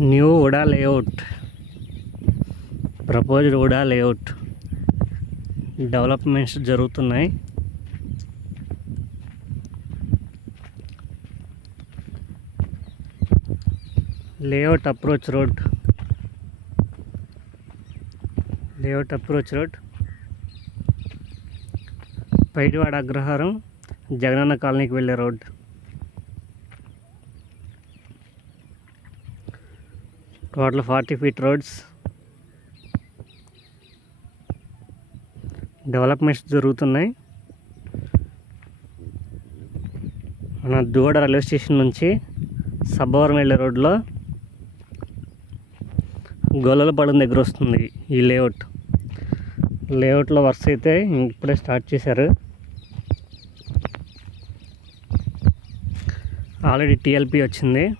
న్యూ ఉడా layout, proposed ఉడా layout developments జరుగుతున్నాయి. Layout approach road, Paidivada అగ్రహారం జగనన్న కాలనీకి వెళ్ళే road, total 40 feet roads. Developments జరుగుతున్నాయి. మన దూడ రైల్వే స్టేషన్ నుంచి సబ్బవరం వెళ్ళే రోడ్లో గొల్లలపాలెం దగ్గర వస్తుంది ఈ లేఅవుట్లో వర్క్స్ అయితే ఇప్పుడే స్టార్ట్ చేశారు. ఆల్రెడీ టీఎల్పీ వచ్చింది.